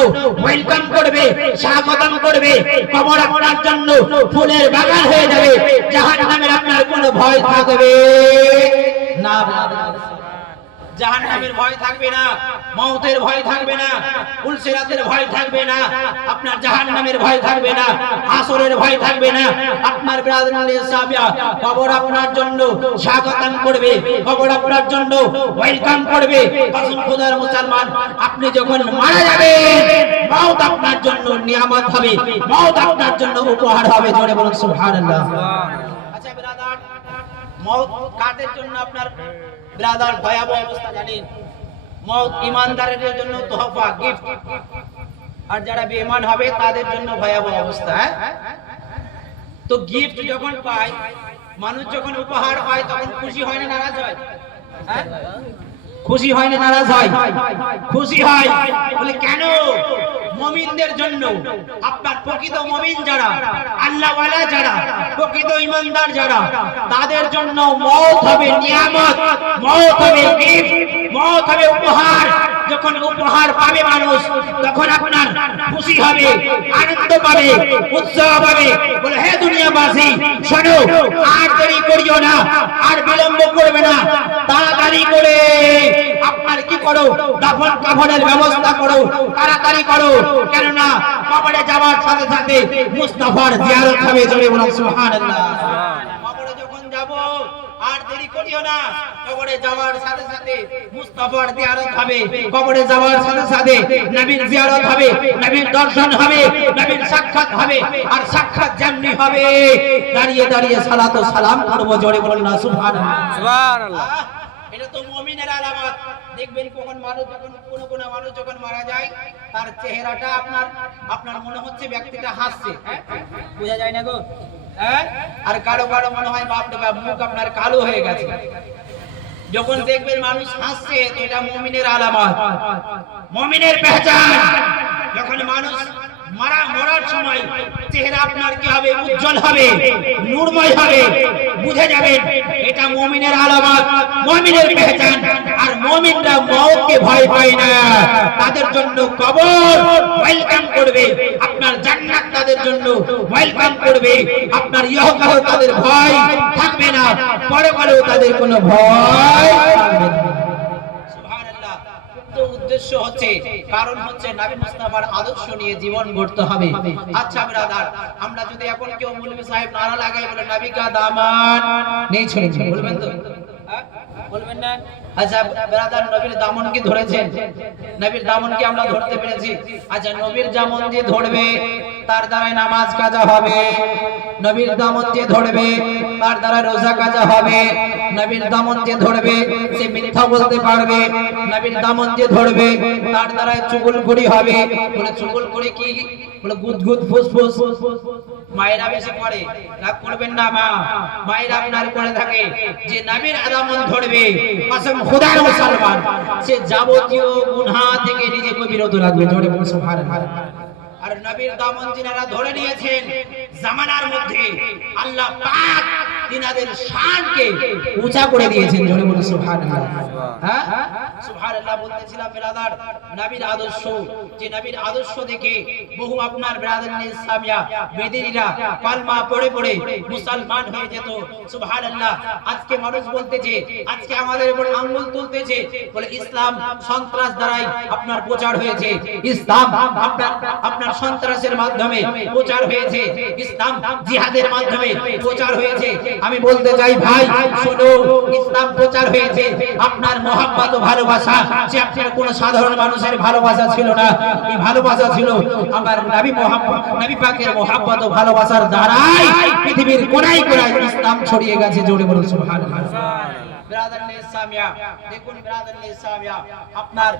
ওয়েলকাম করবে, স্বাগতম করবে। কবর আপনার জন্য ফুলের বাগান হয়ে যাবে। জাহান্নামের আপনার কোনো ভয় থাকবে না, জাহান্নামের ভয় থাকবে না, মওতের ভয় থাকবে না, পুলসিরাতের ভয় থাকবে না, আপনার জাহান্নামের ভয় থাকবে না, হাসরের ভয় থাকবে না। আপনার ব্রাদার সাহাবিয়া কবর আপনার জন্য স্বাগতম করবে, কবর আপনার জন্য ওয়েলকাম করবে। কসম খোদার মুসলমান, আপনি যখন মারা যাবেন, মওত আপনার জন্য নিয়ামত হবে, মওত আপনার জন্য উপহার হবে। জোরে বলুন সুবহানাল্লাহ। আচ্ছা ব্রাদার, মওত কাদের জন্য আপনার ব্রাদার ভয়াবহ অবস্থা জানেন? মওত ইমানদারদের জন্য তোহফা, গিফট, আর যারা বেঈমান হবে তাদের জন্য ভয়াবহ অবস্থা। তো গিফট যখন পায় মানুষ, যখন উপহার পায়, তখন খুশি হয় না নারাজ হয়? খুশি হয় না নারাজ হয়? খুশি হয়। বলে কেন? মুমিনদের জন্য, আপনার প্রকৃত মুমিন যারা, আল্লাহওয়ালা যারা, প্রকৃত ঈমানদার যারা, তাদের জন্য মওত হবে নিয়ামত, মওত হবে গিফট, মওত হবে উপহার। যখন উপহার পাবে মানুষ, তখন আপনার খুশি হবে, আনন্দ পাবে, উৎসাহ পাবে। বলে হে দুনিয়াবাসী শোনো, আর দেরি করিও না, আর বিলম্ব করবে না, তাড়াতাড়ি করে আপনার কি করো, দাফন কাফনের ব্যবস্থা করো, তাড়াতাড়ি করো। কেননা কবরে যাওয়ার সাথে সাথে মুস্তাফার জিয়ারত হবে। জোরে বলুন সুবহানাল্লাহ। কবরে যখন যাব আর দেরি করিও না, কবরে যাওয়ার সাথে সাথে মুস্তাফার জিয়ারত হবে, কবরে যাওয়ার সাথে সাথে নবীর জিয়ারত হবে, নবীর দর্শন হবে, নবীর সাক্ষাৎ হবে। আর সাক্ষাৎ যেমনি হবে, দাঁড়িয়ে দাঁড়িয়ে সালাত ও সালাম করব। জোরে বলুন না সুবহানাল্লাহ। সুবহানাল্লাহ। এটা তো মুমিনের আলামত। দেখবেন কোন মানুষ যখন কোন মানুষ যখন মারা যায়, তার চেহারাটা আপনার মনে হচ্ছে ব্যক্তিটা হাসছে, বোঝা যায় না গো? আর কারো কারো মনে হয় বাপ রে বাপ, মুখ আপনার কালো হয়ে গেছে। যখন দেখবেন মানুষ হাসছে, তো এটা মুমিনের আলামত, মুমিনের পেহচান। যখন মানুষ মরার সময় চেহারা আপনার কি হবে? উজ্জ্বল হবে, নূরময় হবে, বুঝে যাবেন এটা মুমিনের আলামত, মুমিনের পেহচান। আর মুমিনরা মওতকে ভয় পায় না, তাদের জন্য কবর ওয়েলকাম করবে, আপনার জান্নাত তাদের জন্য ওয়েলকাম করবে। আপনার ইহকালে তাদের ভয় থাকবে না, পরকালেও তাদের কোনো ভয় থাকবে না। সুবহানাল্লাহ। উদ্দেশ্য হচ্ছে, কারণ হচ্ছে নবী মুস্তাফার আদর্শ নিয়ে জীবন গড়তে হবে। আচ্ছা ব্রাদার, আমরা যদি এখন কেউ মৌলভী সাহেব নারা লাগাই বলে নবী কা দামান নেই ছেড়ে বলবেন তো? বলবেন না? আচ্ছা ব্রাদার, নবীর দামন কি ধরেছেন? নবীর দামন কি আমরা ধরতে পেরেছি? আচ্ছা, নবীর দামন যে ধরবে তার দ্বারা নামাজ কাজা হবে, নবীর দামন যে ধরবে তার দ্বারা রোজা কাজা হবে, নবীর দামন যে ধরবে সে মিথ্যা বলতে পারবে, নবীর দামন যে ধরবে তার দ্বারা চুগলখড়ি হবে। বলে চুগলখড়ি কি? বলে গুদগুদ ফুসফুস। মায়েরা বেশি করে, রাগ করবেন না মা, মায়েরা আপনার করে থাকে যে নবীর দামন ধরবে কসম খোদার মুসলমান সে যাবতীয় গুনাহ থেকে নিজেকে বিরত রাখবে। জোরে বলুন সুবহানাল্লাহ। আর নবীর দামন যিনারা ধরে নিয়েছেন জামানার মধ্যে আল্লাহ পাক তিনাদের শানকে উঁচা করে দিয়েছেন। জোরে বলুন সুবহানাল্লাহ। হ্যাঁ সুবহানাল্লাহ বলতেছিলাম ব্রাদার, নবীর আদর্শ, যে নবীর আদর্শ দেখে বহু আপনার ব্রাদার ইসলামিয়া বেদিনীরা কলমা পড়ে পড়ে মুসলমান হয়ে যেত। সুবহানাল্লাহ। আজকে মানুষ বলতেছে, আজকে আমাদের উপর আঙ্গুল তুলতেছে, বলে ইসলাম সন্ত্রাস দ্বারাই আপনার প্রচার হয়েছে, ইসলাম আপনার সন্ত্রাসের মাধ্যমে প্রচার হয়েছে, ইসলাম জিহাদের মাধ্যমে প্রচার হয়েছে। আমি বলতে চাই ভাই শোনো, ইসলাম প্রচার হয়েছে আপনার মহব্বত ও ভালোবাসা, যে আপনার কোন সাধারণ মানুষের ভালোবাসা ছিল না, এই ভালোবাসা ছিল আমার নবী মুহাম্মদ, নবী পাকের মহব্বত ও ভালোবাসার দ্বারাই পৃথিবীর কোনায় কোনায় ইসলাম ছড়িয়ে গেছে। জোরে বলুন সুবহানাল্লাহ। ব্রাদার ইসলামিয়া দেখুন, ব্রাদার ইসলামিয়া আপনার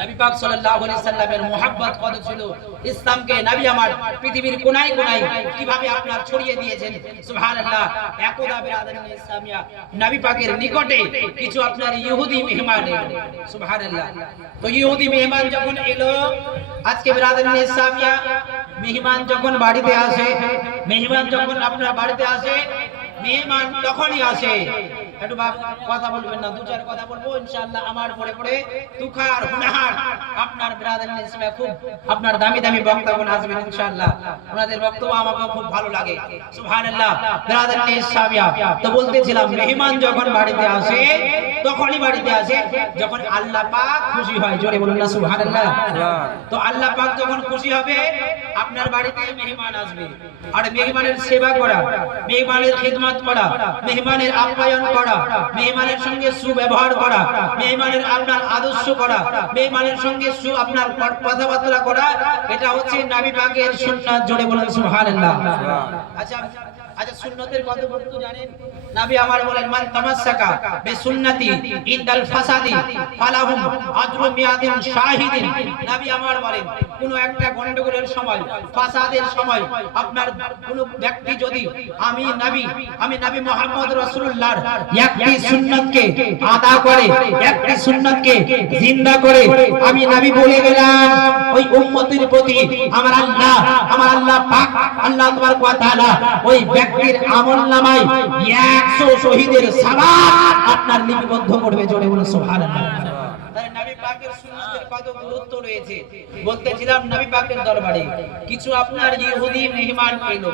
নবী পাক সাল্লাল্লাহু আলাইহি সাল্লামের মহব্বত কত ছিল, ইসলামকে নবী আমার পৃথিবীর কোনায় কোনায় কিভাবে আপনার ছড়িয়ে দিয়েছেন। সুবহানাল্লাহ। একদা ব্রাদার ইসলামিয়া নবী পাকের নিকটে কিছু আপনার ইহুদি মেহমান এলো। সুবহানাল্লাহ। তো ইহুদি মেহমান যখন এলো, আজকে ব্রাদার ইসলামিয়া মেহমান যখন বাড়িতে আসে, মেহমান যখন আপনার বাড়িতে আসে, মেহমান তখনই আসে, একটু কথা বলবেন না, দু চার কথা বলবো ইনশাআল্লাহ আমার পরে পরে তুখার হুনার আপনার ব্রাদার ইসলামিয়া খুব আপনার দামি দামি বক্তব্য আসবেন ইনশাআল্লাহ। আপনাদের বক্তব্য আমাকে খুব ভালো লাগে। সুবহানাল্লাহ। ব্রাদার ইসলামিয়া তো বলতেছিলাম, মেহমান যখন বাড়িতে আসে তখনই বাড়িতে আসে যখন আল্লাহ পাক খুশি হয়। জোরে বলুন না সুবহানাল্লাহ। তো আল্লাহ পাক যখন খুশি হবে আপনার বাড়িতে মেহমান আসবে, আর মেহমানের সেবা করা, মেহমানের খিদমত করা, মেহমানের আপ্যায়ন করা, মেহমানের সঙ্গে সুব্যবহার করা, মেহমানের আপনার আদর্শ করা, মেহমানের সঙ্গে আপনার কথাবার্তা করা, এটা হচ্ছে নবী পাকের সুন্নাত। জোরে বলুন সুবহানাল্লাহ। আচ্ছা আচ্ছা, সুন্নতের কত গুরুত্ব জানেন? নবী আমার বলেন, মান তামাসসাকা বিসুন্নতি ইনদাল ফাসাদি ফালাহুম আজরু মিয়াতিন শাহিদিন। নবী আমার বলেন, কোন একটা গন্ডগোলের সময়, ফাসাদের সময় আপনার কোন ব্যক্তি যদি আমি নবী মুহাম্মদ রাসূলুল্লাহর একটি সুন্নাতকে আদা করে, একটি সুন্নাতকে জিন্দা করে, আমি নবী বলে গেলাম ওই উম্মতের প্রতি আমার আল্লাহ পাক, আল্লাহ তাবারক ওয়া তাআলা ওই ব্যক্তির আমলনামায় 100 শহীদের সওয়াব আপনার লিপিবদ্ধ করবে। জোরে বলুন সুবহানাল্লাহ। নবী পাকের সুন্নাতের কত গুরুত্ব রয়েছে। বলতেছিলাম, নবী পাকের দরবারে কিছু আপনার ইহুদি মেহমান এলো,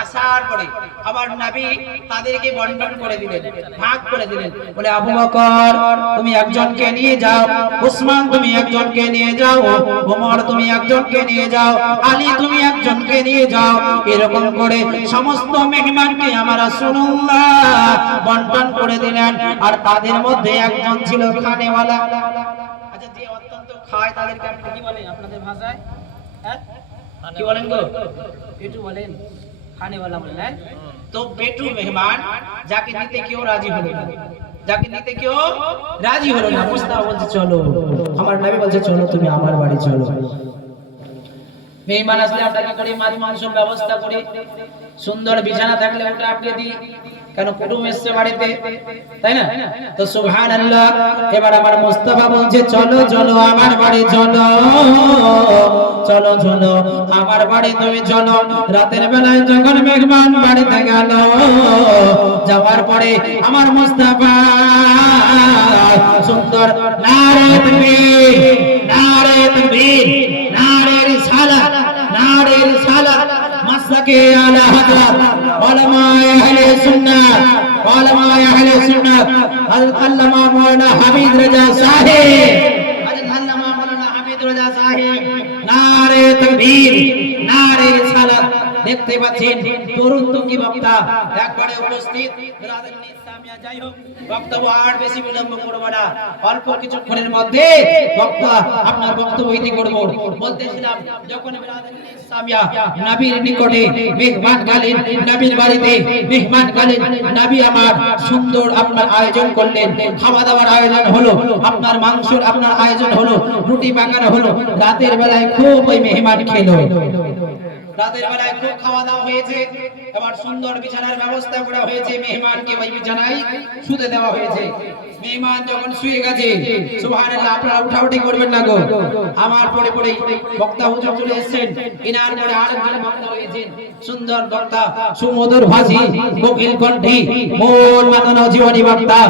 আসার পরে আবার নবী তাদেরকে বন্টন করে দিলেন, ভাগ করে দিলেন। বলে আবু বকর তুমি একজনকে নিয়ে যাও, উসমান তুমি একজনকে নিয়ে যাও, ওমর তুমি একজনকে নিয়ে যাও, আলী তুমি একজনকে নিয়ে যাও। এরকম করে সমস্ত মেহমানকে আমার রাসূলুল্লাহ বন্টন করে দিলেন। আর তাদের মধ্যে একজন ছিল খানেওয়ালা। আচ্ছা, যে অত্যন্ত খায় তাদেরকে আপনি কি বলেন আপনাদের ভাষায়? হ্যাঁ কি বলেন গো? পেটু বলেন, খানেওয়ালা বলেন। তো পেটু মেহমান যাকে দিতে কেউ রাজি হলো না, যাকে দিতে কেউ রাজি হলো না, মুস্তাফা বলছে চলো, আমার নবী বলছে চলো তুমি আমার বাড়ি চলো। মেহমান আসলে আমরা কি করি? মাছ মাংসের ব্যবস্থা করি, সুন্দর বিছানা থাকলে ওটা আপনি দিই, কেন কুটুম এসছে বাড়িতে, তাই না? তো সুবহানাল্লাহ। এবার আমার মুস্তাফা বলছে চলো চলো আমার বাড়ি চলো, চলো চলো আমার বাড়ি তুমি চলো। রাতের বেলায় যখন মেহমান বাড়িতে গেল, যাওয়ার পরে আমার মুস্তাফা সুন্দর নারে তাকবীর, নারে তাকবীর, নারে রিসালাত, নারে রিসালাত, মাসলাকে আলা হযরত উলামায়ে আহলে সুন্নাত, উলামায়ে আহলে সুন্নাত হযরত আল্লামা মাওলানা হামিদ রাজা সাহেব, হযরত আল্লামা মাওলানা হামিদ রাজা সাহেব, নারে তাকবীর, নারে রিসালাত, দেখতে পাচ্ছেন তরুণ তুঙ্গি বক্তা একবারে উপস্থিত। যাই হোক, বক্তব্য আর বেশি বিলম্ব করব না, অল্প কিছুক্ষণের মধ্যে বক্তা আপনার বক্তব্য ইতি করব। বলতেছিলাম যখন ইসলামিয়া নবীর নিকটে মেহমান গেলেন, নবীর বাড়িতে মেহমান গেলেন, নবী আমার সুন্দর আপনার আয়োজন করলেন, খাওয়া দাওয়ার আয়োজন হলো, আপনার মাংসের আপনার আয়োজন হলো, রুটি পাকানো হলো। রাতের বেলায় খুব ওই মেহমান খেলো, রাতের বেলায় খুব খাওয়া দাওয়া হয়েছে, এবার সুন্দর বিছানার ব্যবস্থা করা হয়েছে, মেহমানকে ওই বিছানায় শুতে দেওয়া হয়েছে। মেহমান যখন শুয়ে গেছে, সুবহানাল্লাহ, আপনারা উঠাউঠি করবেন না গো, আমার পরে পরে বক্তা হুজুর চলে এসেছেন, ইনার পরে আরেকজন বক্তা হয়েছেন, সুন্দর বক্তা, সুমধুর ভাষী, কোকিল কণ্ঠী, মন মাতানো জীবনী বক্তা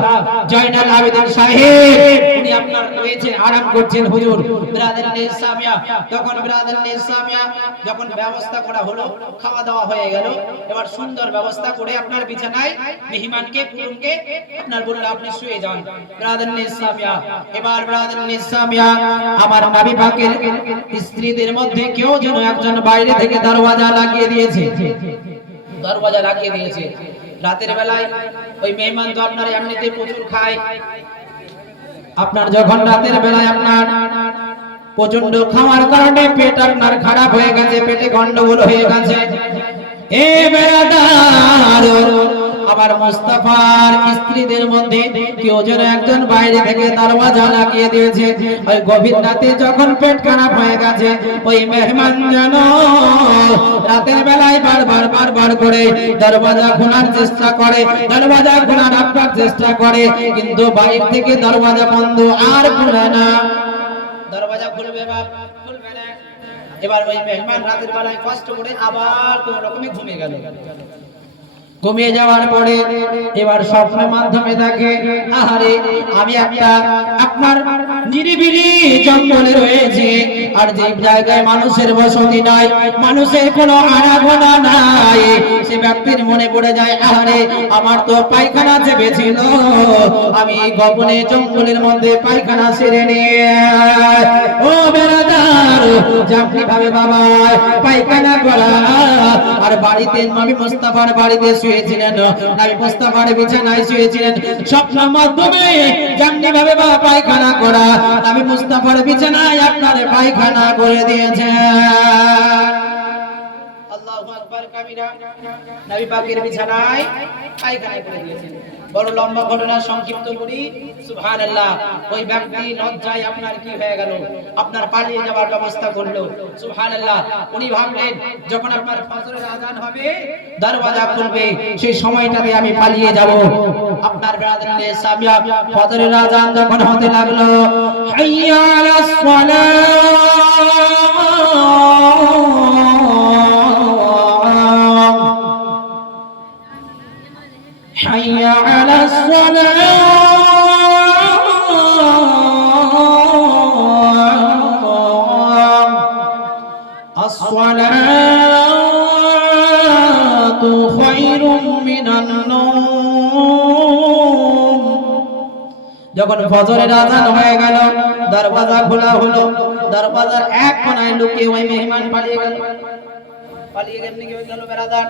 জয়নাল আবেদিন সাহেব, উনি আপনার রয়েছেন, আরাম করছেন হুজুর। ব্রাদারনে ইসলামিয়া, তখন ব্রাদারনে ইসলামিয়া যখন ব্যবস্থা করা হলো, খাওয়া দাওয়া হয়ে গেল, এবার সুন্দর ব্যবস্থা করে আপনার বিছানায় মেহমানকে কুটুমকে আপনার বলল আপনি শুয়ে যান। ব্রাদারনে ইসলামিয়া, এবার ব্রাদারনে ইসলামিয়া আমার নবী পাকের স্ত্রীদের মধ্যে কেউ যেন একজন বাইরে থেকে দরওয়াজা লাগিয়ে দিয়েছে, দরওয়াজা লাগিয়ে দিয়েছে। রাতের বেলায় ওই মেহমান তো আপনার এমনিতে প্রচুর খায়, আপনার যখন রাতের বেলায় আপনার প্রচন্ড খাওয়ার কারণে পেট আপনার খারাপ হয়ে গেছে, পেটে গন্ডগোল হয়ে গেছে, এ বেরাদার আমার মুস্তাফার স্ত্রীদের মধ্যে কেউ যেন একজন বাইরে থেকে দরওয়াজা লাগিয়ে দিয়েছে। ওই গভীর রাতে যখন পেট খারাপ হয়ে গেছে, ওই মেহমান যেন রাতের বেলায় বারবার করে দরওয়াজা খোলার চেষ্টা করে, দরওয়াজা খোলার আপনার চেষ্টা করে, কিন্তু বাইরে থেকে দরওয়াজা বন্ধ আর খুলে না, দরওয়াজা খুলবে বা খুলবে না। এবার ওই মেহমান রাতের বেলায় কষ্ট করে আবার কোন রকমে ঘুমিয়ে গেল। ঘুমিয়ে যাওয়ার পরে এবার স্বপ্নের মাধ্যমে দেখে, আহারে আমি একটা আপনার নিরিবিলি জঙ্গলে রয়েছে, আর যে জায়গায় মানুষের বসতি নাই, মানুষের কোনো আনাগোনা নাই, সে ব্যক্তির মনে পড়ে যায়, আহারে আমার তো পায়খানা চেপেছিল, আমি গোপনে জঙ্গলের মধ্যে পায়খানা সেরে নিয়ে, ও বেরাদার যেমনি ভাবে বাবা পায়খানা করা, আর বাড়িতে নবী মুস্তাফার বাড়িতে শুয়েছিলেন, নবী মুস্তাফার বিছানায় শুয়েছিলেন, স্বপ্নের মাধ্যমে যেমনি ভাবে বাবা পায়খানা করা, নবী মুস্তাফার বিছানায় আপনার পায়খানা করে দিয়েছেন। আল্লাহু আকবার কাবীরা, নবী পাকের বিছানায় পায়খানা করে দিয়েছেন। বড় লম্বা ঘটনা, সংক্ষিপ্ত করি। সুবহানাল্লাহ, ওই ব্যক্তি লজ্জায় আপনার কি হয়ে গেল, আপনার পালিয়ে যাওয়ার ব্যবস্থা করলো। সুবহানাল্লাহ, উনি ভাবলেন যখন আপনার ফজরের আযান হবে, দরওয়াজা খুলবে, সেই সময়টাতে আমি পালিয়ে যাব। আপনার ব্রাদারনে সামিয়া ফজরের আযান যখন হতে লাগলো, হাইয়া আলাস حي على الصلاة خير من النوم। যখন ফজরের আযান হয়ে গেল, দরওয়াজা খোলা হলো, দরওয়াজার এক কোণায় লুকিয়ে ওই মেহমান পালিয়ে গেল। পালিয়ে গেল নাকি হয়ে গেল বেরাদার,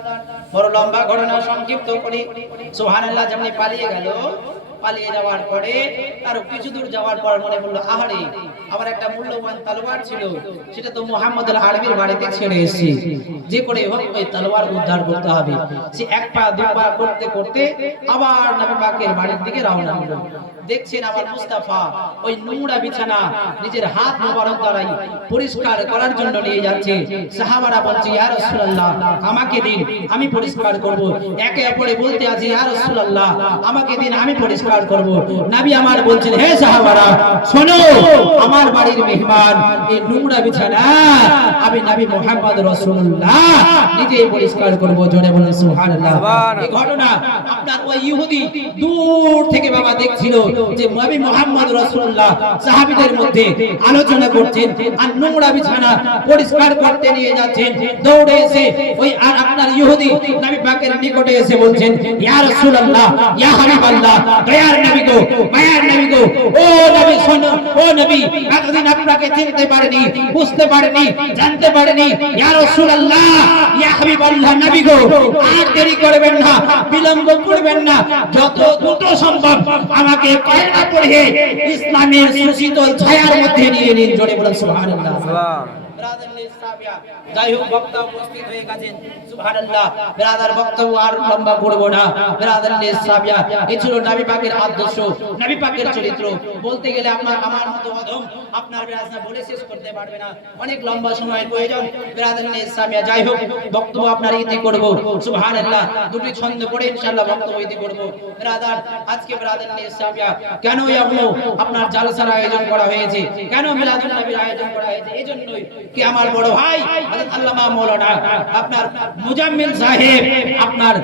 বড় লম্বা ঘটনা, সংক্ষিপ্ত করি। সুবহানাল্লাহ, যেমনি পালিয়ে গেল, পালিয়ে যাওয়ার পরে তার কিছু দূর যাওয়ার পর মনে পড়লো, আহারে আমার একটা মূল্যবান তলোয়ার ছিল, সেটা তো মুহাম্মদ আল আরবির বাড়িতে ছেড়ে এসেছি, যে করে হোক ওই তলোয়ার উদ্ধার করতে হবে। সে এক পা দুই পা করতে করতে আবার নবী পাকের বাড়ির দিকে রওনা হলো। দেখছেন আমার মুস্তাফা ওই নোংরা বিছানা নিজের হাত মোবারক দ্বারাই পরিষ্কার করার জন্য নিয়ে যাচ্ছে। সাহাবারা বলছে, ইয়া রাসূলুল্লাহ আমাকে দিন, আমি পরিষ্কার করব। একে অপরে বলতে আছে, ইয়া রাসূলুল্লাহ আমাকে দিন, আমি পরিষ্কার করব। নবী আমার বলছেন, হে সাহাবারা শোনো, আমার বাড়ির মেহমান এই নোংরা বিছানা আমি নবী মুহাম্মদ রাসূলুল্লাহ নিজেই পরিষ্কার করব। জোরে বলেন সুবহানাল্লাহ। এই ঘটনা আপনার ওই ইহুদি দূর থেকে বাবা দেখছিল, যে নবী মুহাম্মদ রাসূলুল্লাহ সাহাবীদের মধ্যে আলোচনা করছেন আর নোংরা বিছানা পরিষ্কার করতে নিয়ে যাচ্ছেন, দৌড়ে এসে ওই আর আপনার ইহুদি নবী পাকের নিকটে এসে বলছেন, ইয়া রাসূলুল্লাহ, ইয়া হাবিবাল্লাহ, দয়ার নবী গো, মায়ার নবী গো, ও নবী শোনো, ও নবী, এতদিন আপনাকে চিনতে পারেনি, বুঝতে পারেনি, জানতে পারেনি, ইয়া রাসূলুল্লাহ, ইয়া হাবিবাল্লাহ নবী গো, আর দেরি করবেন না, বিলম্ব করবেন না, যত দ্রুত সম্ভব আমাকে কালেমা পড়ে ইসলামের সুশীতল ছায়ার মধ্যে নিয়ে নিন। জোরে বলুন সুবহানাল্লাহ। যাই হোক, বক্তা উপস্থিত হয়ে গেছেন, সুবহানাল্লাহ। ব্রাদার বক্তব্য আর লম্বা করব না। ব্রাদার নিসাবিয়া, এই ছিল নবী পাকের আদর্শ, নবী পাকের চরিত্র। বলতে গেলে আমার মতো অধম আপনার ব্রাদার বলে শেষ করতে পারবে না, অনেক লম্বা সময়ের প্রয়োজন। ব্রাদার নিসাবিয়া, যাই হোক, বক্তব্য আপনার ইতি করব, সুবহানাল্লাহ। দুটি ছন্দ পড়ে ইনশাআল্লাহ বক্তব্য ইতি করব। ব্রাদার, আজকে ব্রাদার নিসাবিয়া কেন আপনার জালসার আয়োজন করা হয়েছে, কেন মিলাদুন নবীর আয়োজন করা হয়েছে? এজন্যই কি আমার বড় ভাই হযরত আল্লামা মাওলানা আপনার মুজাম্মিল সাহেব আপনার